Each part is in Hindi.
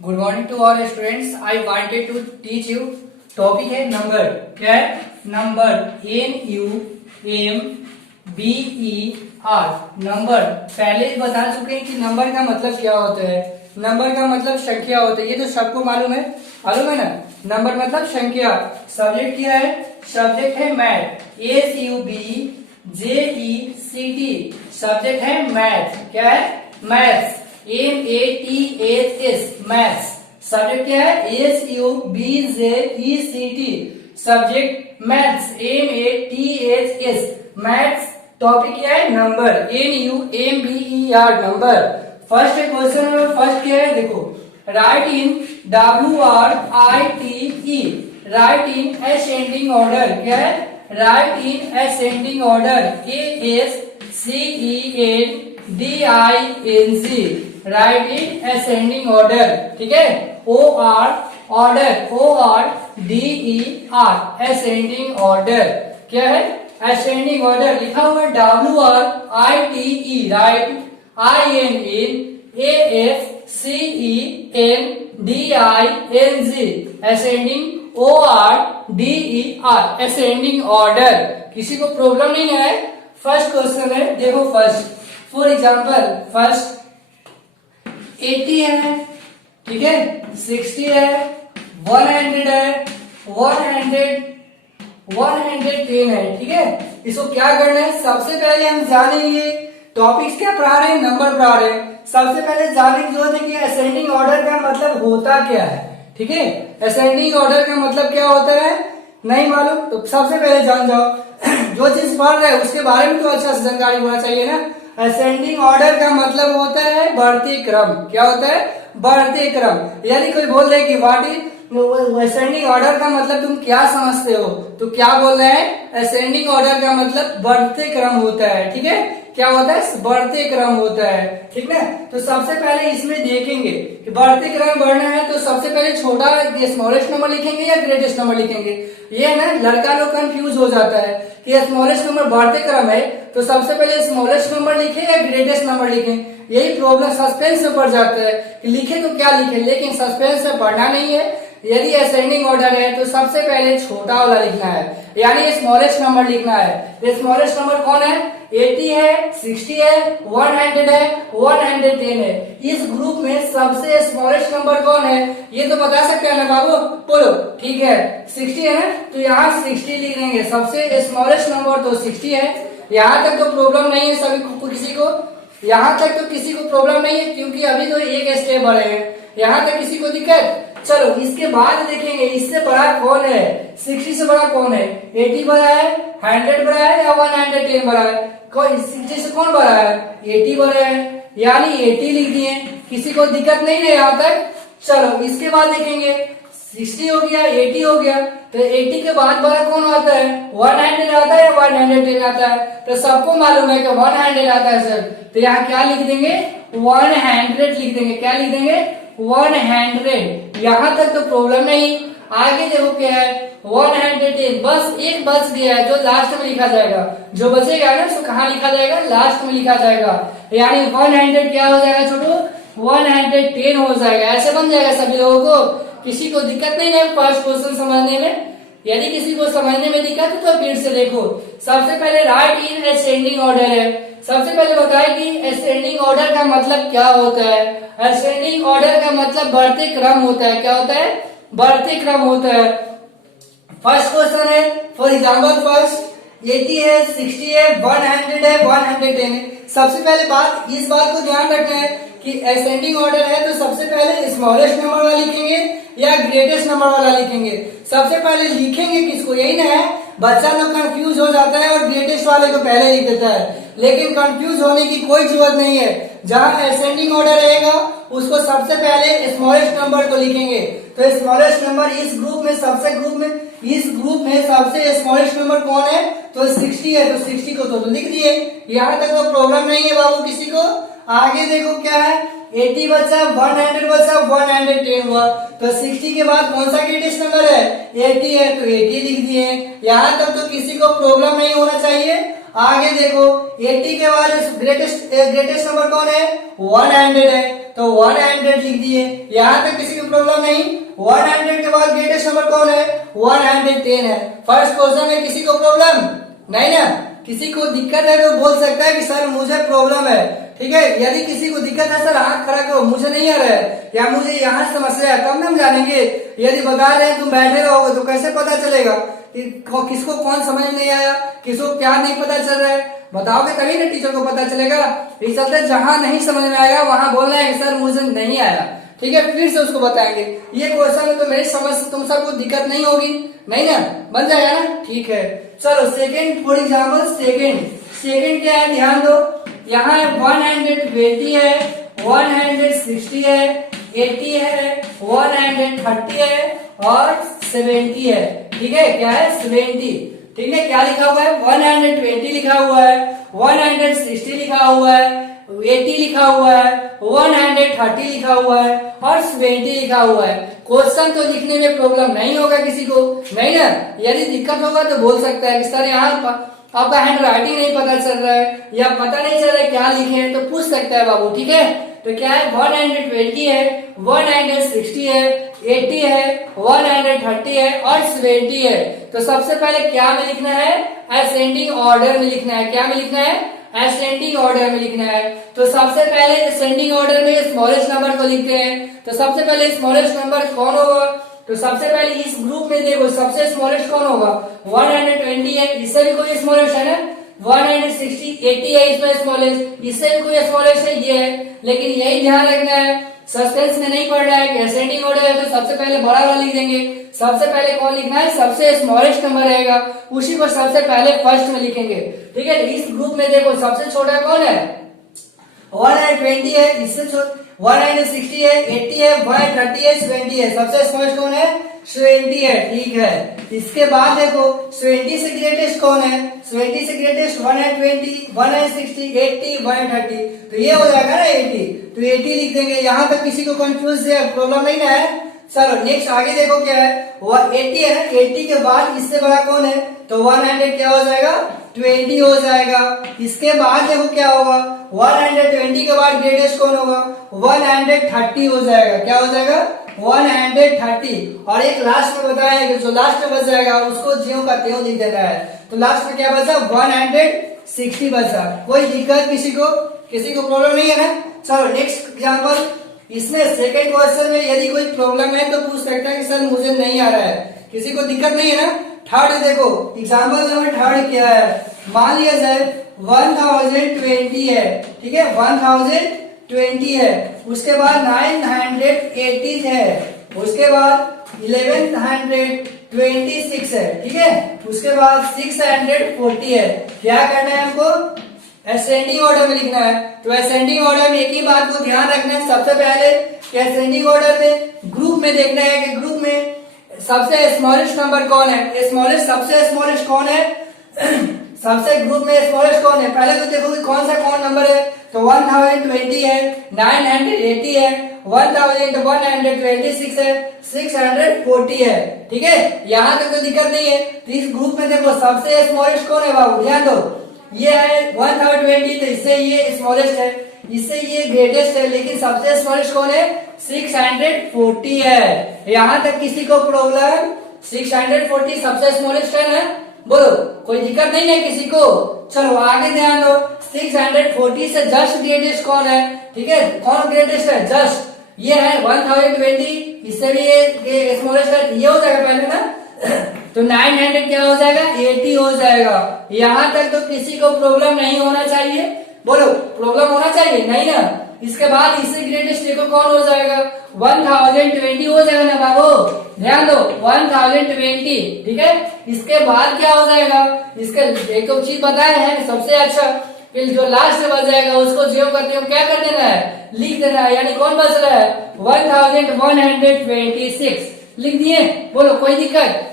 Good morning to all students. I wanted to teach you topic है नंबर। क्या है? नंबर। NUMBER। नंबर पहले ही बता चुके हैं कि नंबर का मतलब क्या होता है। नंबर का मतलब संख्या होता है, ये तो सबको मालूम है ना। नंबर मतलब संख्या। सब्जेक्ट क्या है? सब्जेक्ट है मैथ। SUBJECT। सब्जेक्ट है मैथ। क्या है? मैथ्स। MATHS maths. सब्जेक्ट क्या है? SUBJECT subject maths. MATHS maths. Topic क्या है? Number. NUMBER number. First question number first क्या है? देखो, right in WRITE। Right in ascending order. क्या है? Right in ascending order. ASCENDING right in ascending order. ठीक है? OR order. ORDER ascending order. क्या है? Ascending order. लिखा हुआ है WRITE right INAFCENDING ascending ORDER ascending order. किसी को प्रॉब्लम नहीं है? फर्स्ट क्वेश्चन है, देखो फर्स्ट। फॉर एग्जाम्पल फर्स्ट 80 है, ठीक है, 60 है, 100 है, 110 है। ठीक है, इसको क्या करना है? सबसे पहले हम जानेंगे टॉपिक्स क्या पढ़ा रहे हैं, नंबर पढ़ा रहे हैं। सबसे पहले जानेंगे जो है कि असेंडिंग ऑर्डर का मतलब होता क्या है। ठीक है, असेंडिंग ऑर्डर का मतलब क्या होता है नहीं मालूम तो सबसे पहले जान जाओ। जो चीज पढ़ रहे हैं उसके बारे में तो अच्छा से जानकारी होना चाहिए ना। असेंडिंग ऑर्डर का मतलब होता है बढ़ते क्रम। क्या होता है? बढ़ते क्रम। यानी कोई बोल रहे कि व्हाट इज असेंडिंग ऑर्डर का मतलब तुम क्या समझते हो, तो क्या बोल रहे हैं? असेंडिंग ऑर्डर का मतलब बढ़ते क्रम होता है। ठीक है, क्या होता है? बढ़ते क्रम होता है। ठीक है, तो सबसे पहले इसमें देखेंगे कि बढ़ते क्रम बढ़ना है तो सबसे पहले छोटा स्मॉलेस्ट नंबर लिखेंगे या ग्रेटेस्ट नंबर लिखेंगे। ये ना लड़का लोग कंफ्यूज हो जाता है कि स्मॉलेस्ट नंबर बढ़ते क्रम है तो सबसे पहले स्मॉलेस्ट नंबर लिखे या ग्रेटेस्ट नंबर लिखे। यही प्रॉब्लम सस्पेंस में पड़ जाता है कि लिखे तो क्या लिखे, लेकिन सस्पेंस में पढ़ना नहीं है। यदि असेंडिंग ऑर्डर है तो सबसे पहले छोटा वाला लिखना है, यानी स्मॉलेस्ट नंबर लिखना है। स्मॉलेस्ट नंबर कौन है? 80 है, 60 है, 100 है, 110 है। इस ग्रुप में सबसे स्मॉलेस्ट नंबर कौन है ये तो बता सकते हैं ना बाबू? बोलो। ठीक है, 60 है ना, तो यहाँ 60 लिख देंगे। सबसे स्मॉलेस्ट नंबर तो 60 है। यहाँ तक तो प्रॉब्लम नहीं है सभी को, किसी को यहाँ तक तो किसी को प्रॉब्लम नहीं है क्योंकि अभी तो एक स्टेप बढ़े हैं। यहाँ तक किसी को दिक्कत? चलो इसके बाद देखेंगे इससे बड़ा कौन है, 60 से बड़ा कौन है? 80 बड़ा है, 100 बड़ा है या 110 बड़ा है? कोई 60 से कौन बड़ा है? 80 बड़ा है, यानी 80 लिख दिए। किसी को दिक्कत नहीं है यहाँ तक? चलो इसके बाद देखेंगे 60 हो गया, 80 हो गया, तो 80 के बाद बड़ा कौन आता है? 100 आता है या 110 आता है? तो सबको मालूम है कि 100 आता है सर। तो यहाँ क्या लिख देंगे? 100 लिख देंगे। क्या लिख देंगे? 100। यहाँ तक तो प्रॉब्लम नहीं। आगे देखो क्या है? 110 बस एक बच गया है जो लास्ट में लिखा जाएगा। जो बचेगा ना उसको कहाँ लिखा जाएगा? लास्ट में लिखा जाएगा। यानी 100 क्या हो जाएगा छोटू? 110 हो जाएगा। ऐसे बन जाएगा सभी लोगों को। किसी को दिक्कत नहीं है फर्स्ट क्वेश्चन समझने में? यदि किसी को समझने में दिक्कत है तो फिर से देखो। सबसे पहले राइट इन असेंडिंग ऑर्डर है। सबसे पहले बताए कि असेंडिंग ऑर्डर का मतलब क्या होता है। असेंडिंग ऑर्डर का मतलब बढ़ते क्रम होता है। क्या होता है? बढ़ते क्रम होता है। फर्स्ट क्वेश्चन है, फॉर एग्जाम्पल फर्स्ट 80 है, 60 है, 100 है, 110 है। सबसे पहले इस बात को ध्यान रखना है कि असेंडिंग ऑर्डर है तो सबसे पहले स्मॉलेस्ट नंबर वाला लिखेंगे या ग्रेटेस्ट नंबर वाला लिखेंगे। सबसे पहले लिखेंगे किसको, यही ना है। बच्चा लोग कंफ्यूज हो जाता है और ग्रेटेस्ट वाले को पहले लिख देता है, लेकिन कंफ्यूज होने की कोई जरूरत नहीं है। जहां असेंडिंग ऑर्डर रहेगा उसको सबसे पहले स्मॉलेस्ट नंबर को लिखेंगे। तो स्मॉलेस्ट नंबर इस ग्रुप में सबसे स्मॉलेस्ट नंबर कौन है? तो 60 है, तो 60 को तो लिख दिए। यहाँ तक तो प्रॉब्लम नहीं है बाबू किसी को। आगे देखो क्या है? 80 बचा, 100 बचा, 110 हुआ, तो 60 के बाद कौन सा ग्रेटेस्ट नंबर है? 80 है, तो 80 लिख दिए। यहाँ तक तो किसी को प्रॉब्लम नहीं होना चाहिए। आगे देखो 80 के बाद ग्रेटेस्ट नंबर कौन है? 100 है, तो 100 लिख दिए। यहाँ तक किसी की प्रॉब्लम नहीं। 100 के बाद ग्रेटेस्ट नंबर कौन है? 110 है। फर्स्ट क्वेश्चन में किसी को प्रॉब्लम नहीं ना? किसी को दिक्कत है तो बोल सकता है कि सर मुझे प्रॉब्लम है, ठीक है। यदि किसी को दिक्कत है, सर हाथ खड़ा करो, मुझे नहीं आ रहा है या मुझे यहाँ समस्या है, तब हम जानेंगे। यदि बता रहे हैं तुम बैठे रहोगे तो कैसे पता चलेगा कि किसको कौन समझ नहीं आया, किसको क्या नहीं पता चल रहा है? बताओगे तभी ना टीचर को पता चलेगा। इस चलते जहां नहीं समझ में आएगा वहां बोलना है कि सर मुझे नहीं आया, ठीक है। फिर से उसको बताएंगे। ये क्वेश्चन में तो मेरी समझ तुम सबको दिक्कत नहीं होगी, नहीं ना? बन जाएगा ना, ठीक है। चलो सेकंड, फॉर एग्जाम्पल सेकंड क्या है, ध्यान दो। यहाँ 120 है, 160 है, 80 है, 130 है और 70 है, ठीक है। क्या है? 70, ठीक है। क्या लिखा हुआ है? 120 लिखा हुआ है, 160 लिखा हुआ है, 80 लिखा हुआ है, 130 लिखा हुआ है और 70 लिखा हुआ है। क्वेश्चन तो लिखने में प्रॉब्लम नहीं होगा किसी को, नहीं ना? यदि दिक्कत होगा तो बोल सकता है कि सर यहाँ आपका हैंड राइटिंग नहीं पता चल रहा है या पता नहीं चल रहा है क्या लिखे हैं, तो पूछ सकता है बाबू, ठीक है। तो क्या है? 120 है, 160 है, 80 है, 130 है और 70 है। तो सबसे पहले क्या में लिखना है? असेंडिंग ऑर्डर में लिखना है। क्या में लिखना है? असेंडिंग ऑर्डर में लिखना है। तो सबसे पहले असेंडिंग ऑर्डर में स्मॉलेस्ट नंबर को लिखते हैं। तो सबसे पहले स्मॉलेस्ट नंबर कौन होगा? तो सबसे पहले इस ग्रुप में देखो सबसे स्मॉलेस्ट कौन होगा? 120 है, इससे भी कोई स्मॉलेस्ट है ना? 160, 80 है, इसमें स्मॉलेस्ट, इससे भी कोई स्मॉलेस्ट है, ये है। लेकिन यही ध्यान रखना है, सस्पेंस में नहीं पढ़ रहा है कि असेंडिंग ऑर्डर है तो सबसे पहले बड़ा वाला लिख देंगे। सबसे पहले कौन लिखना है? सबसे स्मॉलेस्ट नंबर रहेगा, उसी को सबसे पहले फर्स्ट में लिखेंगे, ठीक है। इस ग्रुप में देखो सबसे छोटा कौन है? 120 है, इससे 160 है, 80 है, 130 है, 70 है। सबसे स्मॉलेस्ट कौन है? 70 है, ठीक है। इसके बाद देखो 70 से ग्रेटेस्ट कौन है? 70 से ग्रेटेस्ट 120, 160, 80, 130। तो ये हो जाएगा ना 80, तो 80 लिख देंगे। यहाँ तक किसी को कंफ्यूज है, प्रॉब्लम नहीं ना है? चलो नेक्स्ट आगे देखो क्या है। वो 80 है ना, 80 के बाद इससे बड़ा कौन है? तो 100 क्या हो जाएगा? 20 हो जाएगा। इसके बाद देखो क्या होगा? 120 के बाद ग्रेटेस्ट कौन होगा? 130 हो जाएगा। क्या हो जाएगा? 130। और एक लास्ट में बताया कि जो लास्ट में बच जाएगा उसको ज्यों का त्यों लिख देना है। तो लास्ट में क्या बचा? 160 बचा। कोई दिक्कत किसी को? किसी को प्रॉब्लम नहीं है ना? चलो नेक्स्ट एग्जांपल। इसमें सेकंड क्वेश्चन में यदि कोई प्रॉब्लम है तो पूछ सकता है कि सर मुझे नहीं आ रहा है, किसी को दिक्कत नहीं है ना? थर्ड देखो एग्जांपल नंबर थर्ड क्या है। मान लिया जाए 1020 है, ठीक है, 1020 है, उसके बाद 980 है, उसके बाद 1126 है, ठीक है, उसके बाद 640 है। क्या करना है हमको? असेंडिंग ऑर्डर में लिखना है। तो असेंडिंग ऑर्डर में एक ही बात को ध्यान रखना है, सबसे पहले कि असेंडिंग ऑर्डर में ग्रुप में देखना है कि ग्रुप में सबसे स्मॉलेस्ट नंबर कौन है? स्मॉलेस्ट, सबसे स्मॉलेस्ट कौन है? सबसे ग्रुप में स्मॉलेस्ट कौन है? पहले तो देखो कि कौन सा कौन नंबर है। तो 1020 है, 980 है, 1126 है, 640 है, ठीक है। यहाँ तक तो दिक्कत नहीं है। तो इस ग्रुप में देखो सबसे स्मॉलेस्ट कौन है बाबू? ध्यान दो, ये है 1020, तो इससे ये स्मॉलेस्ट है, इससे ये ग्रेटेस्ट है, लेकिन सबसे स्मॉलेस्ट कौन है? 640 है। यहाँ तक किसी को प्रॉब्लम? 640 सबसे स्मॉलेस्ट है ना? बोलो, कोई दिक्कत नहीं है किसी को? चलो आगे ध्यान दो। 640 से जस्ट ग्रेटेस्ट कौन है? ठीक है, कौन ग्रेटेस्ट है? जस्ट ये है 1020, इससे भी ये स्मॉलेस्ट है, ये हो जाएगा पहले ना। तो 900 क्या हो जाएगा? 80 हो जाएगा। यहाँ तक तो किसी को प्रॉब्लम नहीं होना चाहिए। बोलो, प्रॉब्लम होना चाहिए नहीं ना? इसके बाद इससे ग्रेटेस्ट देखो कौन हो जाएगा? 1020 हो जाएगा ना बाबू? ध्यान दो, 1020, ठीक है। इसके बाद क्या हो जाएगा? इसका एक तो चीज बताए हैं सबसे अच्छा, फिर जो लास्ट में बच जाएगा उसको जो करते हो क्या कर देना है? लिख देना है। यानी कौन बच रहा है? 1126 लिख दिए। बोलो, कोई दिक्कत?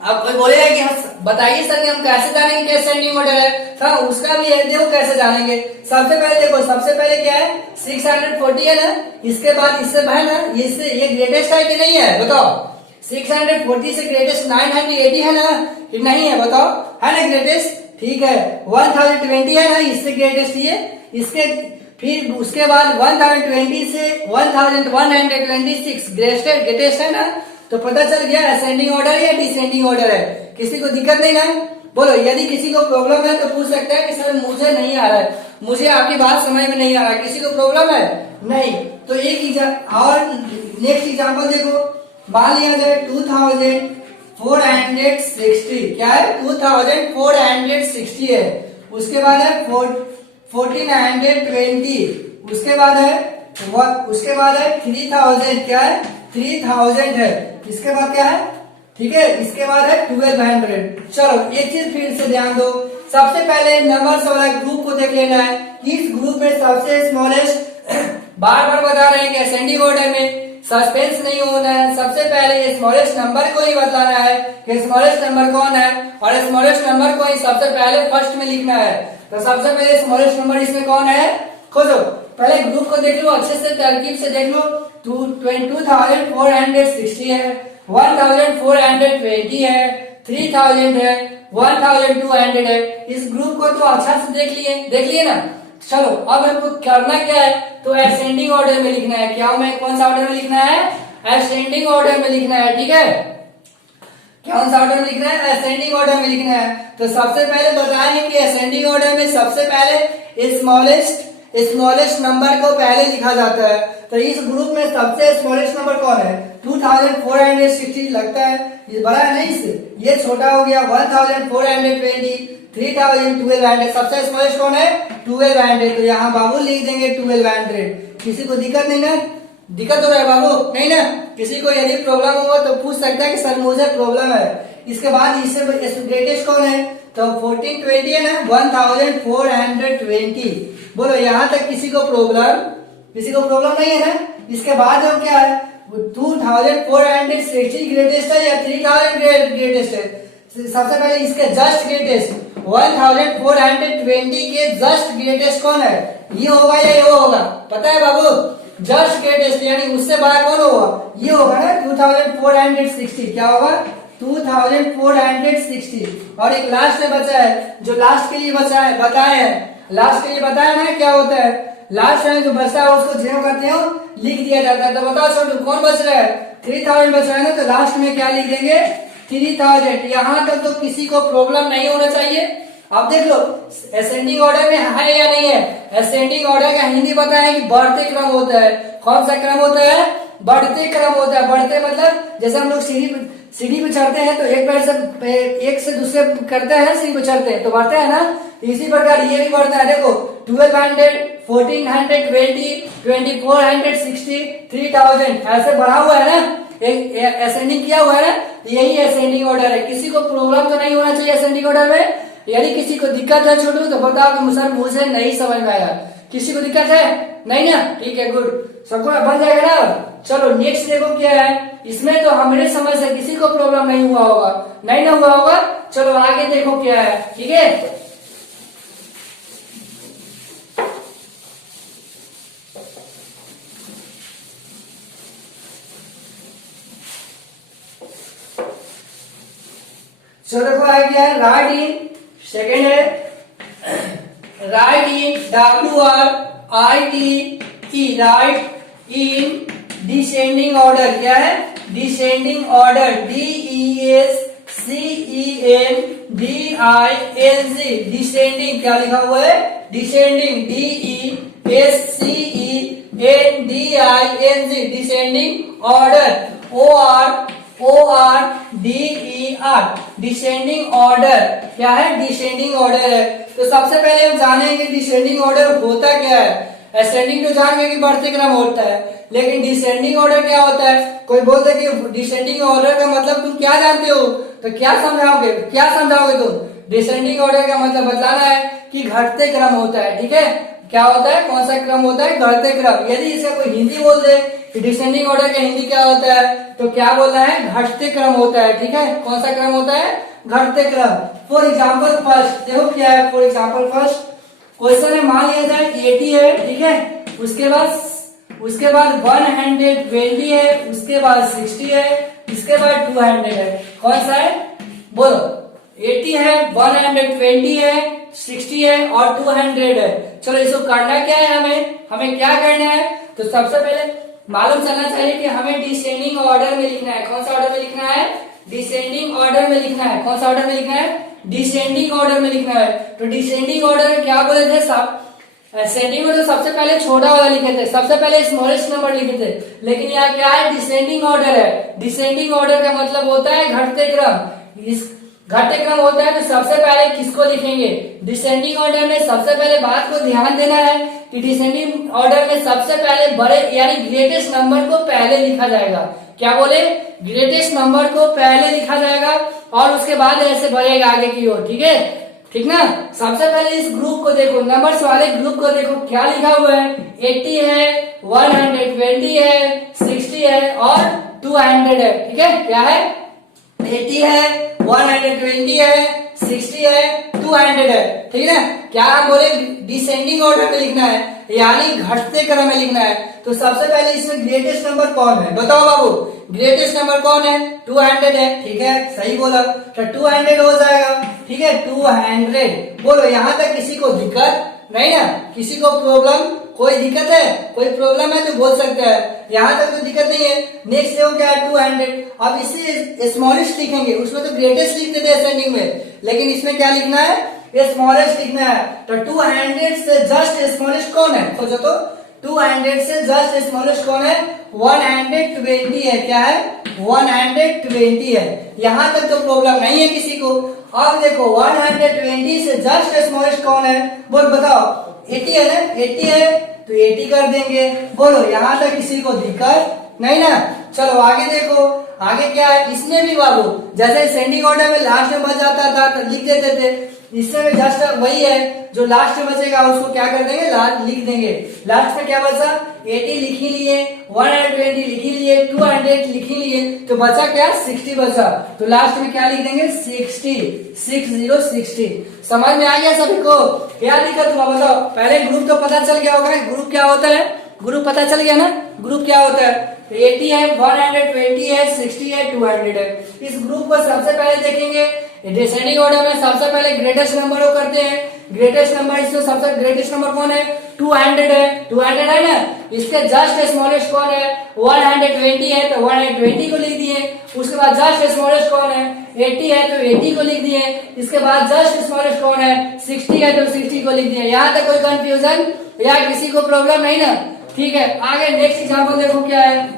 अब कोई बोलेगा कि हम बताइए सर हम कैसे जानेंगे क्या असेंडिंग ऑर्डर है? हाँ, उसका भी है, देखो कैसे जानेंगे। सबसे पहले देखो, सबसे पहले क्या है? 640 है ना, इसके बाद इससे है ना, इससे ये ग्रेटेस्ट है कि नहीं है? बताओ। 640 से ग्रेटेस्ट 980 है ना कि नहीं है? बताओ, है ना ग्रेटेस्ट? ठीक है, 1020 है ना, इससे ग्रेटेस्ट ये, इसके फिर उसके बाद 1020 से 1126 ग्रेटेस्ट है ना, तो पता चल गया असेंडिंग ऑर्डर या डिसेंडिंग ऑर्डर है। किसी को दिक्कत नहीं ना, बोलो। यदि किसी को प्रॉब्लम है तो पूछ सकता है कि सर मुझे नहीं आ रहा है, मुझे आपकी बात समझ में नहीं आ रहा है। किसी को प्रॉब्लम है? नहीं। तो एक और नेक्स्ट एग्जांपल देखो, मान लिया जाए 2460, क्या है 2460 है, उसके बाद है 1420, उसके बाद है 3000, क्या है 3000 है, इसके बाद क्या है, ठीक है, इसके बाद है 1200। चलो एक चीज फिर से ध्यान दो, सबसे पहले नंबर्स वाला ग्रुप को देख लेना है। इस ग्रुप में सबसे स्मॉलेस्ट, बार बार बता रहे हैं कि असेंडिंग ऑर्डर में सस्पेंस नहीं होना है, सबसे पहले स्मॉलेस्ट नंबर को ही बताना है कि स्मॉलेस्ट नंबर कौन है, और स्मॉलेस्ट नंबर को ही सबसे पहले फर्स्ट में लिखना है। तो सबसे पहले स्मॉलेस्ट नंबर इसमें कौन है, खोजो। पहले ग्रुप को देख लो, अच्छे से तरकीब से देख लो। 2460 है, 1420 है, 3000 है, 1200 है। इस ग्रुप को तो अच्छा से देख लिए ना। चलो अब हमको करना क्या है, तो असेंडिंग ऑर्डर में लिखना है। क्या मैं कौन सा ऑर्डर में लिखना है, असेंडिंग ऑर्डर में लिखना है, ठीक है। कौन सा ऑर्डर में लिखना है, असेंडिंग ऑर्डर में लिखना है। तो सबसे पहले बताएंगे कि असेंडिंग ऑर्डर में सबसे पहले स्मॉलेस्ट नंबर को पहले लिखा जाता है। तो इस ग्रुप में सबसे स्मॉलेस्ट नंबर कौन है, 2460 लगता है, ये बड़ा है नहीं, इससे ये छोटा हो गया 1420, 3000, सबसे स्मॉलेस्ट कौन है 1200। तो यहाँ बाबू लिख देंगे 1200। किसी को दिक्कत नहीं ना, दिक्कत हो रहा है बाबू, नहीं ना। किसी को यदि प्रॉब्लम हुआ तो पूछ सकता है कि सर मुझे प्रॉब्लम है। इसके बाद इससे ग्रेटेस्ट कौन है, तो 1420 है ना, 1420। बोलो यहाँ तक किसी को प्रॉब्लम नहीं है ना। इसके बाद हम क्या है, 2460 ग्रेटेस्ट है या 3000 ग्रेटेस्ट है। सबसे पहले इसके जस्ट ग्रेटेस्ट 1420 के जस्ट ग्रेटेस्ट कौन है, ये होगा या ये होगा, पता है बाबू, जस्ट ग्रेटेस्ट यानी उससे बड़ा कौन होगा, ये होगा ना 2460। क्या होगा 2460। और एक लास्ट में बचा है, जो लास्ट के लिए बचा है बताए हैं, लास्ट के लिए बताया ना क्या होता है, लास्ट में जो बचता है उसको जो करते हो लिख दिया जाता है। तो बताओ छोटू कौन बच रहा है, 3000 बच रहा है ना, तो लास्ट में क्या लिख देंगे 3000। यहाँ तक तो किसी को प्रॉब्लम नहीं होना चाहिए। अब देख लो असेंडिंग ऑर्डर में है या नहीं है। असेंडिंग ऑर्डर का हिंदी पता है कि बढ़ते क्रम होता है। कौन सा क्रम होता है, बढ़ते क्रम होता है। बढ़ते मतलब जैसे हम लोग सीढ़ी पे चढ़ते हैं तो एक पैर से एक से दूसरे करते हैं, सीढ़ी पे चढ़ते हैं तो बढ़ते हैं ना, इसी प्रकार ये भी बढ़ता है। देखो 1200, 1420, 2460, 3000 ऐसे बढ़ा हुआ है ना, एक असेंडिंग किया हुआ है ना, यही असेंडिंग ऑर्डर है। किसी को प्रॉब्लम तो नहीं होना चाहिए असेंडिंग ऑर्डर में। यदि किसी को दिक्कत है छोटू तो बताओ कि सर मुझे नहीं समझ में आया। किसी को दिक्कत है नहीं ना, ठीक है गुड, सबको बन जाएगा ना। चलो नेक्स्ट देखो क्या है, इसमें तो हमारे समझ से किसी को प्रॉब्लम नहीं हुआ होगा, नहीं ना हुआ होगा। चलो आगे देखो क्या है, ठीक है। चलो देखो आगे क्या है, राइट इन, सेकेंड है right in WRITE, right in descending order. क्या है डिसेंडिंग ऑर्डर, DESCENDING, डिसेंडिंग। क्या लिखा हुआ है descending, DESCENDING, descending order, ORDER, descending order. क्या है डिसेंडिंग ऑर्डर है। तो सबसे पहले हम जानेंगे डिसेंडिंग ऑर्डर होता क्या है। असेंडिंग तो जान गए कि बढ़ते क्रम होता है, लेकिन डिसेंडिंग ऑर्डर क्या होता है। कोई बोलते कि डिसेंडिंग ऑर्डर का मतलब तुम क्या जानते हो, तो क्या समझाओगे तुम। डिसेंडिंग ऑर्डर का मतलब बताना है कि घटते क्रम होता है, ठीक है। क्या होता है, कौन सा क्रम होता है, घटते क्रम। यदि इसे कोई हिंदी बोल दे कि डिसेंडिंग ऑर्डर का हिंदी क्या होता है, तो क्या बोलना है घटते क्रम होता है, ठीक है। कौन सा क्रम होता है, घटते क्रम। फॉर एग्जाम्पल फर्स्ट देखो क्या है, फॉर एग्जाम्पल फर्स्ट क्वेश्चन है, मान लिया जाए 80 है, ठीक है। उसके बाद 120 है, उसके बाद 60 है, इसके बाद 200 है। कौन सा है बोलो, 80 है, 120 है, 60 है और 200 है। चलो इसको करना क्या है, हमें क्या करना है, तो सबसे पहले मालूम चलना चाहिए कि हमें डिसेंडिंग ऑर्डर में लिखना है। कौन सा ऑर्डर में लिखना है, डिसेंडिंग ऑर्डर में लिखना है। कौन सा ऑर्डर में लिखना है, डिसेंडिंग ऑर्डर में लिखना है। तो डिसेंडिंग ऑर्डर में क्या बोले थे, सब असेंडिंग में तो सबसे पहले छोटा वाला लिखे थे, सबसे पहले स्मॉलेस्ट नंबर लिखे थे, लेकिन यहाँ क्या है, डिसेंडिंग ऑर्डर है। डिसेंडिंग ऑर्डर का मतलब होता है घटते क्रम। इस घटते क्रम होता है तो सबसे पहले किसको लिखेंगे, डिसेंडिंग ऑर्डर में सबसे पहले बात को ध्यान देना है कि डिसेंडिंग ऑर्डर में सबसे पहले बड़े यानी ग्रेटेस्ट नंबर को पहले लिखा जाएगा। क्या बोले, ग्रेटेस्ट नंबर को पहले लिखा जाएगा और उसके बाद ऐसे बढ़ेगा आगे की ओर। ठीक है, ठीक ना। सबसे पहले इस ग्रुप को देखो, नंबर्स वाले ग्रुप को देखो, क्या लिखा हुआ है, 80 है, 120 है, 60 है और 200 है। ठीक है, क्या है, 80 है, 120 है, 60 है, 200 है। ठीक है, क्या हम बोले, डिसेंडिंग ऑर्डर में लिखना है यानी घटते क्रम में लिखना है। तो सबसे पहले इसमें ग्रेटेस्ट नंबर कौन है, बताओ बाबू, ग्रेटेस्ट नंबर कौन है, 200 है। ठीक है, सही बोला, तो 200 हो जाएगा। ठीक है, 200 बोलो। यहाँ तक किसी को दिक्कत नहीं ना, किसी को प्रॉब्लम, कोई दिक्कत है, कोई प्रॉब्लम है तो बोल सकते हैं, यहाँ तक तो दिक्कत नहीं है। नेक्स्ट देखो क्या है, 200। अब इसे स्मॉलेस्ट लिखेंगे, उसमें तो ग्रेटेस्ट लिखते थे असेंडिंग में, लेकिन इसमें क्या लिखना है, स्मॉलेस्ट लिखना है। तो 200 से जस्ट स्मॉलेस्ट कौन है, सोचो तो, 200 से जस्ट स्मॉलेस्ट कौन है, 120 है। क्या है, 120 है। यहाँ तक तो प्रॉब्लम नहीं है किसी को। अब देखो 120 से जस्ट स्मॉलेस्ट कौन है, बोल बताओ, 80 है ना, 80 है तो 80 कर देंगे। बोलो, यहाँ तक किसी को दिक्कत नहीं ना। चलो आगे देखो, आगे क्या है, इसमें भी बाबू जैसे सेंडिंग ऑर्डर में लास्ट में बच जाता था तो लिख देते थे, इसमें भी जस्ट वही है, जो लास्ट में बचेगा उसको क्या कर देंगे, लिख देंगे। लास्ट में क्या बचा, 80 लिख ही लिए, 120 लिख ही लिए, 200 लिख ही लिए, तो बचा क्या, 60 बचा। तो लास्ट में क्या लिख देंगे, 60। समझ में आ गया सभी को, क्या दिक्कत हुआ बताओ। पहले ग्रुप तो पता चल गया होगा, ग्रुप क्या होता है, ग्रुप पता चल गया ना, ग्रुप क्या होता है, 80 है, 120 है, 60 है, 200 है। इस ग्रुप को सबसे पहले देखेंगे, डिसेंडिंग ऑर्डर में सबसे पहले ग्रेटेस्ट नंबर को करते हैं। ग्रेटेस्ट नंबर, इसमें सबसे ग्रेटेस्ट नंबर कौन है, 200 है, 200 है ना। इसके जस्ट स्मॉलेस्ट कौन है, 120 है तो 120 को लिख दिए। उसके बाद जस्ट स्मॉलेस्ट कौन है, 80 है तो 80 को लिख दिए। इसके बाद जस्ट स्मॉलेस्ट कौन है, 60 है तो 60 को लिख दिए। यहाँ तक कोई कंफ्यूजन या किसी को प्रॉब्लम नहीं ना। ठीक है, आगे नेक्स्ट एग्जाम्पल देखो क्या है।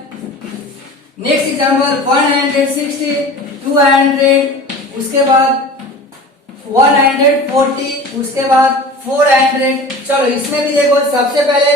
नेक्स्ट एग्जाम्पल 160, 200, उसके बाद 140, उसके बाद 400। चलो इसमें भी देखो, सबसे पहले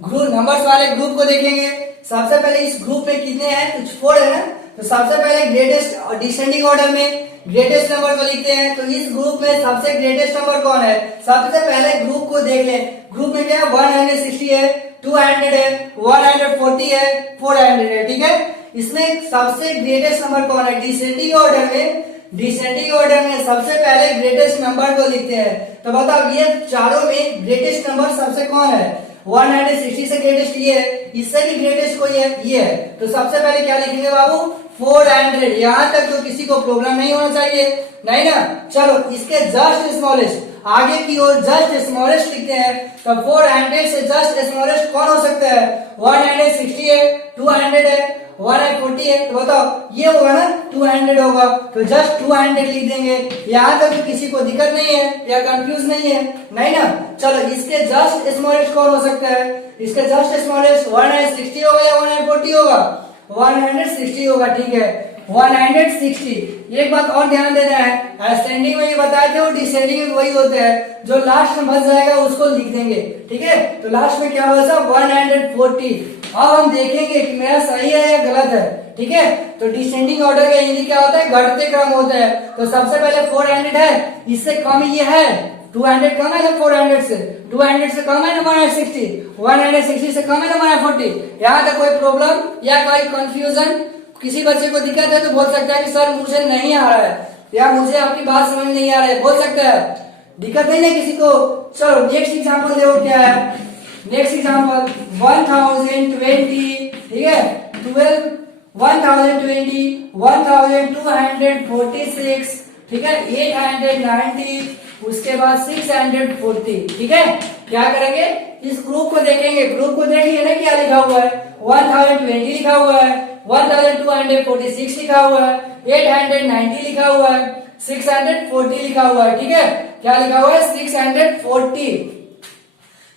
ग्रुप नंबर्स वाले ग्रुप को देखेंगे। सबसे पहले इस ग्रुप में कितने हैं, कुछ 4 है ना, तो सबसे पहले ग्रेटेस्ट और डिसेंडिंग ऑर्डर में ग्रेटेस्ट नंबर को लिखते हैं। तो इस ग्रुप में सबसे ग्रेटेस्ट नंबर कौन है, सबसे पहले ग्रुप को देख ले। ग्रुप में क्या है, 160 है, 200 है, 140 है, 400 है। ठीक है, इसमें सबसे ग्रेटेस्ट नंबर कौन है, डिसेंडिंग ऑर्डर में, डिसेंडिंग ऑर्डर में सबसे पहले ग्रेटेस्ट नंबर को लिखते हैं। तो बताओ ये चारों में ग्रेटेस्ट नंबर सबसे कौन है, 160 से ग्रेटेस्ट ये है, इससे भी ग्रेटेस्ट कोई है, ये है। तो सबसे पहले क्या लिखेंगे बाबू, 400। यहाँ तक तो किसी को प्रॉब्लम नहीं होना चाहिए, नहीं ना। चलो इसके जस्ट स्मॉलेस्ट, आगे की ओर जस्ट स्मॉलेस्ट लिखते हैं। तो 400 से जस्ट स्मॉलेस्ट कौन हो सकता है, 160 है, 200 है, 140 है। तो बताओ ये होगा ना, 200 होगा, तो जस्ट 200 लिख देंगे। यहाँ तक तो किसी को दिक्कत नहीं है या कंफ्यूज नहीं है, नहीं ना। चलो इसके जस्ट स्मॉलेस्ट कौन हो सकता है, इसके जस्ट स्मॉलेस्ट 160 होगा या 140 होगा, 160 होगा। ठीक है, 160। एक बात और ध्यान देना है, असेंडिंग में ये बताए थे, और डिसेंडिंग में वही होते हैं, जो लास्ट में बच जाएगा उसको लिख देंगे। ठीक है, तो लास्ट में क्या बचा, 140। अब हम देखेंगे कि मेरा सही है या गलत है। ठीक है, तो डिसेंडिंग ऑर्डर का हिंदी क्या होता है, घटते क्रम होता है। तो सबसे पहले 400 है, इससे कम ये है, 200 कम है ना 400 से, 200 से कम है ना 160, 160 से कम है ना 140। यहाँ तक कोई प्रॉब्लम या कोई कंफ्यूजन, किसी बच्चे को दिक्कत है तो बोल सकता है कि सर मुझे नहीं आ रहा है, या मुझे आपकी बात समझ में नहीं आ रहा है, बोल सकता है, दिक्कत नहीं है किसी को। चलो नेक्स्ट एग्जाम्पल देखो क्या है। नेक्स्ट एग्जाम्पल 1020, ठीक है, 12, 1020, 1246, ठीक है, 890, उसके बाद 640, ठीक है। क्या करेंगे, इस ग्रुप को देखेंगे, ग्रुप को देखिए ना क्या लिखा हुआ है, 1020 लिखा हुआ है, 1246 लिखा हुआ है, 890 लिखा हुआ है, 640 लिखा हुआ है, ठीक है। क्या लिखा हुआ है, 640।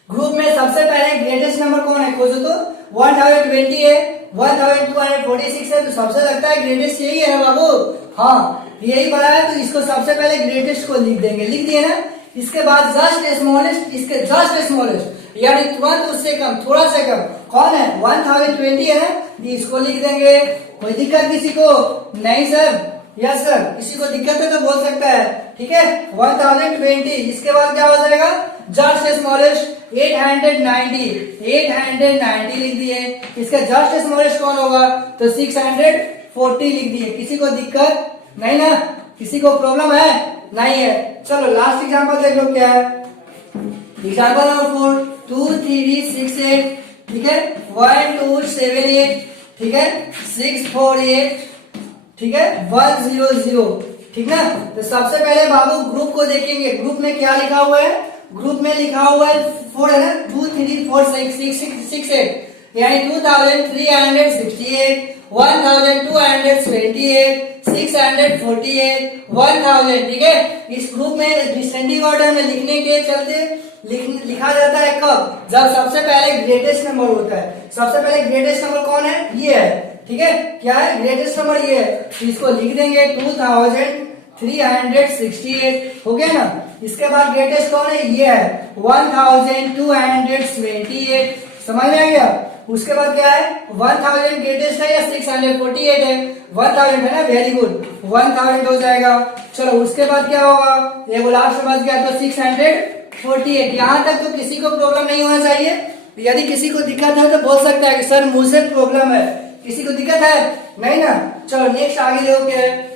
ग्रुप में सबसे पहले ग्रेटेस्ट नंबर कौन है, खोजो तो। 1020 है, 1246 है, तो सबसे लगता है ग्रेटेस्ट यही है बाबू। हाँ, यही पढ़ा है, तो इसको सबसे पहले ग्रेटेस्ट को लिख देंगे, लिख दिए ना। इसके बाद जस्ट स्मॉलेस्ट, इसके जस्ट स्मॉलेस्ट यानी तुरंत उससे कम, थोड़ा सा कम कौन है, 1020 है ना, इसको लिख देंगे। कोई दिक्कत किसी को? नहीं सर, यस सर, किसी को दिक्कत है तो बोल सकता है, ठीक है। 1020, इसके बाद क्या हो जाएगा, जस्ट स्मॉलेस्ट 890, 890 लिख दिए। इसका जस्ट स्मॉलेस्ट कौन होगा, तो 640 लिख दिए। किसी को दिक्कत नहीं ना, किसी को प्रॉब्लम है? नहीं है। चलो लास्ट एग्जांपल देख लो क्या है। एग्जांपल नंबर 4, 2 3 6 8, ठीक है, 1 2 7 8, ठीक है, 6 4 8, ठीक है, 1 0 0, ठीक ना। तो सबसे पहले बाबू ग्रुप को देखेंगे, ग्रुप में क्या लिखा हुआ है, ग्रुप में लिखा हुआ है 4 है ना, 2 3 4 6 8, यानी 2368, 1228, 648, 1000, ठीक है। इस ग्रुप में डिसेंडिंग ऑर्डर में लिखने के चलते लिखा जाता है कब, जब सबसे पहले ग्रेटेस्ट नंबर होता है। सबसे पहले ग्रेटेस्ट नंबर कौन है, ये है, ठीक है। क्या है ग्रेटेस्ट नंबर, ये है, तो इसको लिख देंगे 2368, हो गया ना। इसके बाद ग्रेटेस्ट कौन है, ये है 1228, समझ में आ गया। उसके बाद क्या है, 1000 ग्रेटेस्ट है या 648 है, 1000 है ना, वेरी गुड, 1000 हो जाएगा। चलो उसके बाद क्या होगा, ये लास्ट में बच गया तो 648। यहाँ तक तो किसी को प्रॉब्लम नहीं होना चाहिए। यदि किसी को दिक्कत है तो बोल सकता है कि सर मुझे प्रॉब्लम है, किसी को दिक्कत है? नहीं ना। चलो नेक्स्ट आगे देखो क्या है।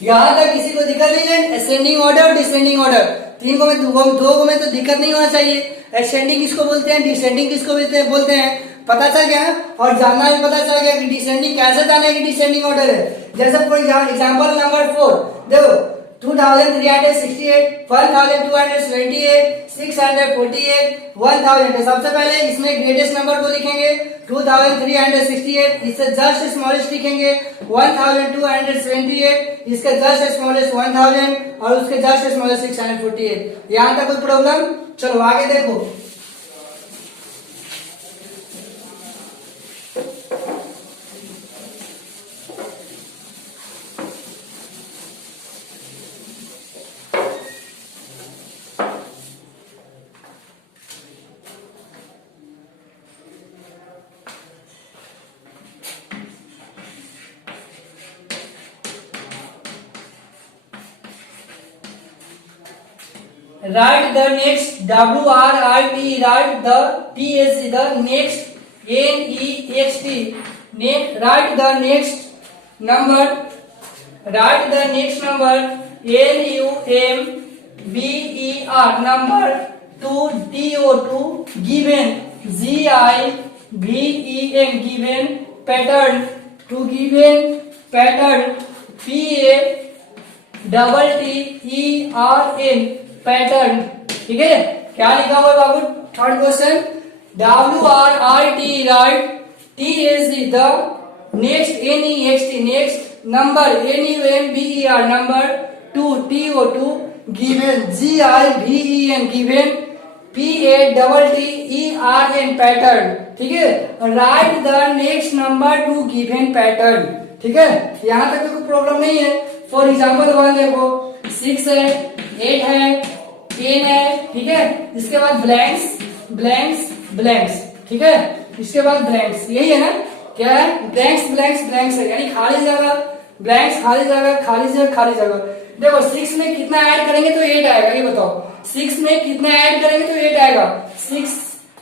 यहाँ तक किसी को दिक्कत नहीं है, असेंडिंग ऑर्डर, डिसेंडिंग ऑर्डर, तीन को में दो को में तो दिक्कत नहीं होना चाहिए। असेंडिंग किसको बोलते हैं, डिसेंडिंग किसको बोलते हैं, पता चल गया ना। और जानना भी पता चल गया कि डिसेंडिंग कैसे जाना है कि डिसेंडिंग ऑर्डर है। जैसे फॉर एग्जांपल नंबर 4 देखो, 2368, 1228, 648, 1000 है। सबसे पहले इसमें ग्रेटेस्ट नंबर को लिखेंगे 2368, इससे जस्ट स्मॉलेस्ट लिखेंगे 1278, इसके जस्ट स्मॉलेस्ट 1000 और उसके जस्ट स्मॉलेस्ट 648। यहाँ तक कोई प्रॉब्लम? चलो आगे देखो। Write the next WRIT, write the TSC, the next NEXT, write the next number, write the next number NUMBER, number to TO2 given GIVEN, given pattern, to given pattern PATTERN, pattern, ठीक है। क्या लिखा हुआ है बाबू, third question, WRIT, write, TSC, the next NEXT, next number NUMBER, number to TO2 given GIVEN, given PATTERN, pattern, ठीक है। Write the next number to given pattern, ठीक है। यहाँ तक तो कोई प्रॉब्लम नहीं है। फॉर एग्जाम्पल 1 देखो, 6 है, 8 है, 10 है, ठीक है। इसके बाद ब्लैंक्स ब्लैंक्स ब्लैंक्स, ठीक है। इसके बाद ब्लैंक्स, यही है ना, क्या है, ब्लैंक्स ब्लैंक्स ब्लैंक्स है, यानी खाली जगह, ब्लैंक्स खाली जगह, खाली जगह, खाली जगह। देखो 6 में कितना ऐड करेंगे तो 8 आएगा, ये बताओ। 6 में कितना ऐड करेंगे तो 8 आएगा। 6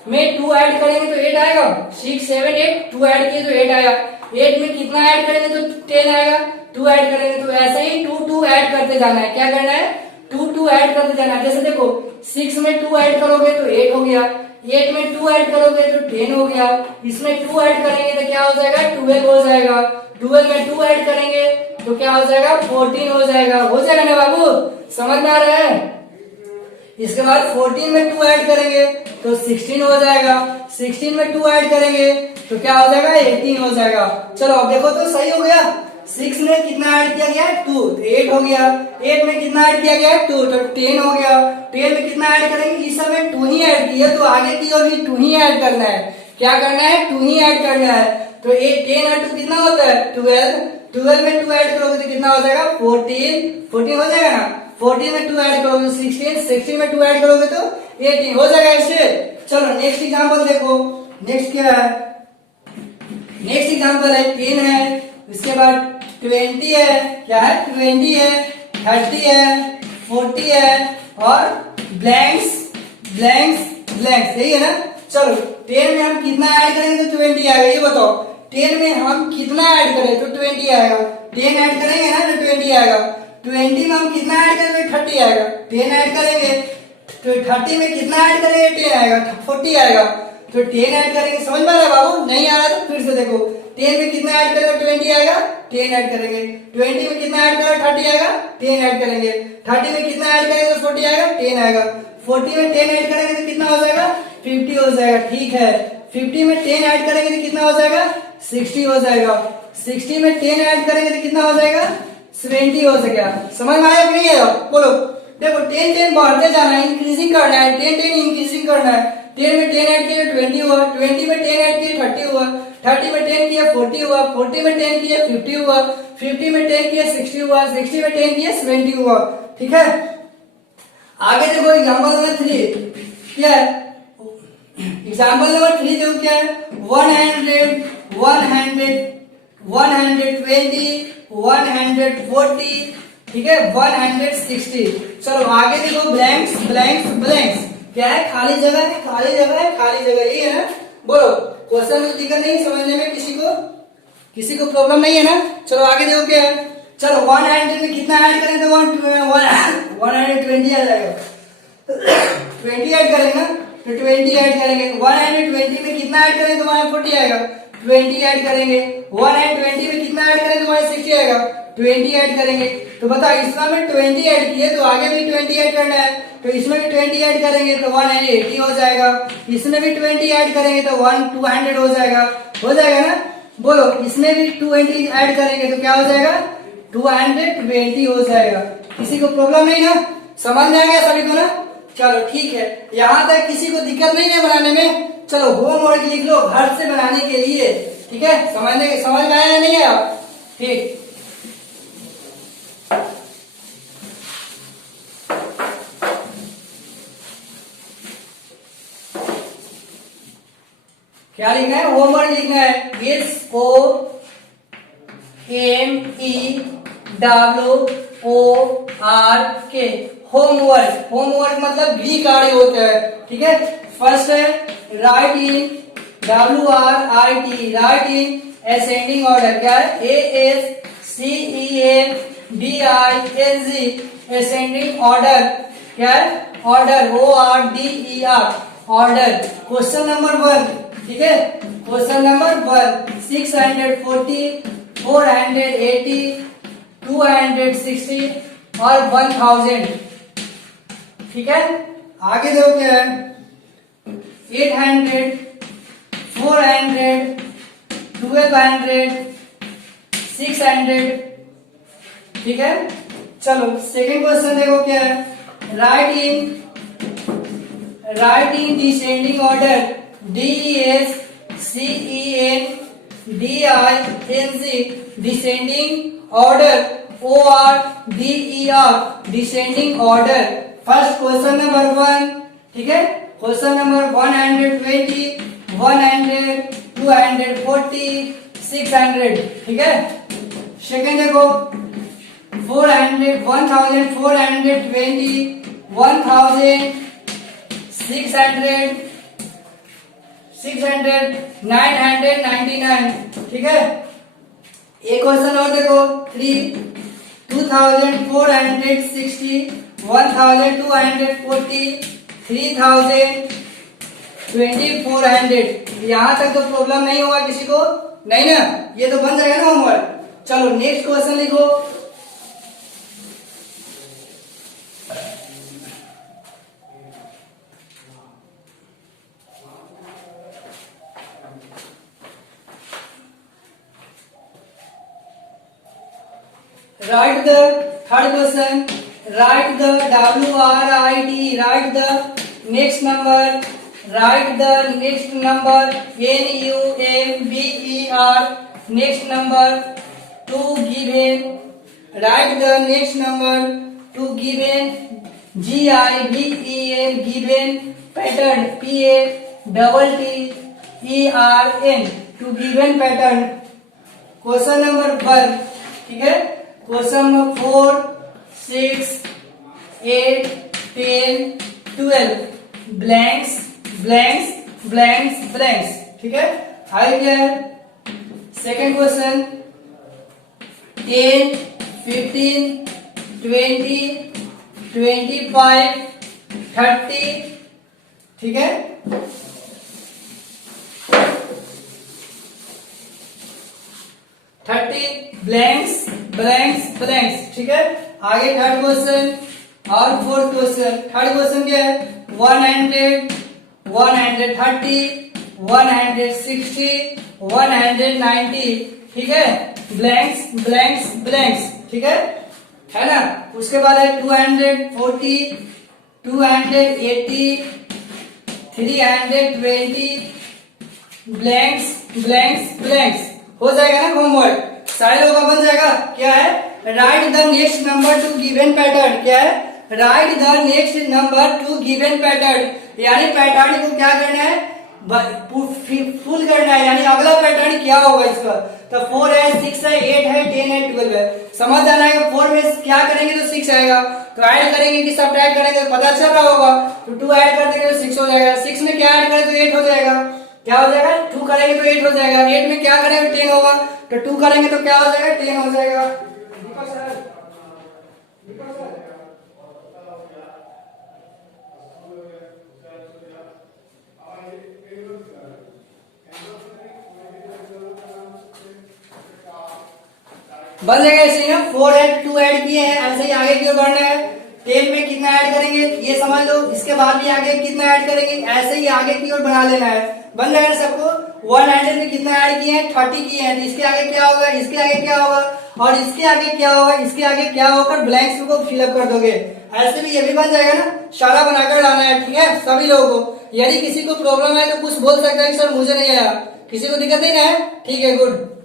में 2 ऐड करेंगे तो 8 आएगा। 6 7 8, 2 ऐड किए तो 8 आएगा। 8 में कितना ऐड करेंगे तो 10 आएगा। 2 ऐड करेंगे तो ऐसे ही 2 2 ऐड करते जाना है। क्या करना है, 2 2 ऐड करते जाना है। जैसे देखो 6 में 2 ऐड करोगे तो 8 हो गया, 8 में 2 ऐड करोगे तो 10 हो गया, इसमें 2 ऐड करेंगे तो क्या हो जाएगा, 12 हो जाएगा। 12 में 2 ऐड करेंगे तो क्या हो जाएगा 14 हो जाएगा। हो जाएगा ना बाबू, समझ में आ रहा है। इसके बाद 14 में 2 ऐड करेंगे तो 16 हो जाएगा। 16 में 2 ऐड करेंगे तो क्या हो जाएगा 18 हो जाएगा। चलो अब देखो तो सही हो गया। 6 में कितना ऐड किया गया 2 तो 8 हो गया। 8 में कितना ऐड किया गया 2 तो 10 हो गया। 10 में कितना ऐड करेंगे, इस समय 2 ही ऐड किया तो आगे की ओर भी 2 ही ऐड करना है। क्या करना है 2 ही ऐड करना है। तो 10 और 2 कितना होता है 12। 12 में 2 ऐड करोगे तो कितना हो जाएगा 14 हो जाएगा ना। 14 में 2 ऐड करोगे तो 16 में 2 ऐड करोगे तो 18 हो जाएगा ऐसे। चलो नेक्स्ट एग्जांपल देखो। नेक्स्ट क्या है, नेक्स्ट एग्जांपल है 10 है, उसके बाद 20 है, क्या है 20 है, 30 है, 40 है और ब्लैंक्स ब्लैंक्स ब्लैंक्स, यही है ना। चलो 10 में हम कितना ऐड करेंगे तो 20 आएगा, ये बताओ 10 में हम कितना ऐड करें तो 20 आएगा। 10 ऐड करेंगे ना तो 20 आएगा। 20 में हम कितना ऐड करेंगे 30 आएगा। 10 ऐड करेंगे तो 30 में कितना ऐड करेंगे 10 आएगा, 40 आएगा। तो 10 ऐड करेंगे, समझ में आ रहा है बाबू, नहीं आ रहा तो फिर से देखो। 10 में कितना ऐड करेंगे 20 आएगा, 10 ऐड करेंगे। 20 में कितना ऐड करेंगे 30 आएगा, 10 ऐड करेंगे। 30 में कितना ऐड करेंगे तो 40 आएगा, 10 आएगा। 40 में 10 ऐड करेंगे तो कितना हो जाएगा 50 हो जाएगा, ठीक है। 50 में 10 ऐड करेंगे तो कितना हो जाएगा 60 हो जाएगा। 60 में 10 ऐड करेंगे तो कितना हो जाएगा 70 हो जाएगा। समझ में आया कि नहीं आया, बोलो। देखो 10 10 बढ़ते जाना है, इंक्रीजिंग करना है, 10 10 इंक्रीजिंग करना है। 10 में 10 ऐड किया 20 हुआ, 20 में 10 ऐड किया 30 हुआ, 30 में 10 किया 40 हुआ, 40 में 10 किया 50 हुआ, 50 में 10 किया 60 हुआ, 60 में 10 किया 70 हुआ, ठीक है। आगे देखो एग्जांपल नंबर 3 क्या है। एग्जांपल नंबर 3 देखो क्या है 100 100 120 140, ठीक है 160। चलो आगे देखो ब्लैंक्स ब्लैंक्स ब्लैंक्स, क्या है खाली जगह है, खाली जगह है, खाली जगह, यही है ना। बोलो क्वेश्चन में दिक्कत नहीं समझने में, किसी को प्रॉब्लम नहीं है ना। चलो आगे देखो क्या है। चलो 100 में कितना ऐड करें तो 120 आ जाएगा। 20 ऐड करेंगे ना तो 20 ऐड करेंगे। 120 में कितना ऐड करेंगे तो 140 आएगा, 20 ऐड करेंगे। 120 में कितना ऐड करेंगे तो 160 आएगा, 20 ऐड करेंगे। तो बताओ इसमें 20 ऐड किए तो आगे भी 20 ऐड करना है, तो इसमें भी 20 ऐड करेंगे तो 180 हो जाएगा। इसमें भी 20 ऐड करेंगे तो 200 हो जाएगा ना। बोलो इसमें भी 20 ऐड करेंगे तो क्या हो जाएगा 220 हो जाएगा। किसी को प्रॉब्लम नहीं ना, समझ में आ गया सभी को ना। चलो ठीक है, यहाँ तक किसी को दिक्कत नहीं है बनाने में। चलो होमवर्क लिख लो घर से बनाने के लिए, ठीक है। समझ में आया नहीं है, ठीक। क्या लिखना है, होमवर्क लिखना है। HOMEWORK, homework. होमवर्क मतलब गृह कार्य होता है, ठीक है। फर्स्ट है right in WRIT, right in ascending order, क्या है ASCENDING, असेंडिंग ऑर्डर, क्या है order ORDER, order. Question number 1, ठीक है। क्वेश्चन नंबर 1 640 480 260 और 1000, ठीक है। आगे देखो क्या है 800 400 1200 600, ठीक है। चलो सेकंड क्वेश्चन देखो क्या है right in descending order DESCENDING, descending order ORDER, descending order. First question number 1, ठीक है। क्वेश्चन नंबर 120 100 240 600, ठीक है। सेकंड देखो 400 1420 1600 600 999, ठीक है। एक क्वेश्चन और देखो 3 2460 1240 3000 2400। यहाँ तक तो प्रॉब्लम नहीं होगा किसी को, नहीं ना, ये तो बन जाएगा ना होमवर्क। चलो नेक्स्ट क्वेश्चन लिखो। Write the third question. Write the WRIT. Write the next number. Write the next number. NUMBER. Next number to given. Write the next number to given. GIVEN. Given pattern. PATTERN. To given pattern. Question number 1, ठीक है। Question number 4, 6, 8, 10, 12 blanks blanks blanks blanks, ठीक है। आगे क्या है? सेकेंड क्वेश्चन 10, 15, 20, 25, 30, ठीक है। 30 ब्लैंक्स ब्लैंक्स ब्लैंक्स, ठीक है। आगे थर्ड क्वेश्चन और फोर्थ क्वेश्चन। थर्ड क्वेश्चन क्या है? 100, 130, 160, 190, ठीक है। ब्लैंक्स ब्लैंक्स ब्लैंक्स, ठीक है ना। उसके बाद है 240, 280, 320 ब्लैंक्स ब्लैंक्स ब्लैंक्स। हो जाएगा ना होमवर्क, सारे लोगों का बन जाएगा। क्या है? Write the next number to given pattern. क्या है? Write the next number to given pattern, यानी पैटर्न को क्या करना है? फुल करना है, यानी अगला पैटर्न क्या होगा इसका। तो 4 है, 6 है, 8 है, 10 है, 12 है। समझ जाना है कि 4 में क्या करेंगे तो 6 आएगा, तो ऐड करेंगे कि सब्ट्रैक्ट करेंगे तो पता चल रहा होगा। तो 2 ऐड कर देंगे तो 6 हो जाएगा। 6 में क्या ऐड करें तो 8 हो जाएगा। क्या हो जाएगा? 2 करेंगे तो 8 हो जाएगा। 8 में क्या करेंगे तो 10 होगा, तो 2 करेंगे तो क्या हो जाएगा? 10 हो जाएगा। बन जाएगा ऐसे ही ना। 4 ऐड 2 ऐड किए हैं, ऐसे ही आगे की ओर बढ़ना है। 10 में कितना ऐड करेंगे ये समझ लो, इसके बाद भी आगे कितना ऐड करेंगे, ऐसे ही आगे की ओर बढ़ा लेना है। बन जाएगा सबको। 100 में कितना ऐड किए हैं? 30 किए हैं। इसके आगे क्या होगा, इसके आगे क्या होगा, और इसके आगे क्या होगा, इसके आगे क्या होकर ब्लैंक्स को फिलअप कर दोगे। ऐसे भी ये भी बन जाएगा ना। सारा बनाकर लाना है, ठीक है सभी लोगों को। यदि किसी को प्रॉब्लम है तो कुछ बोल सकता है कि सर मुझे नहीं आया। किसी को दिक्कत नहीं है? ठीक है, गुड।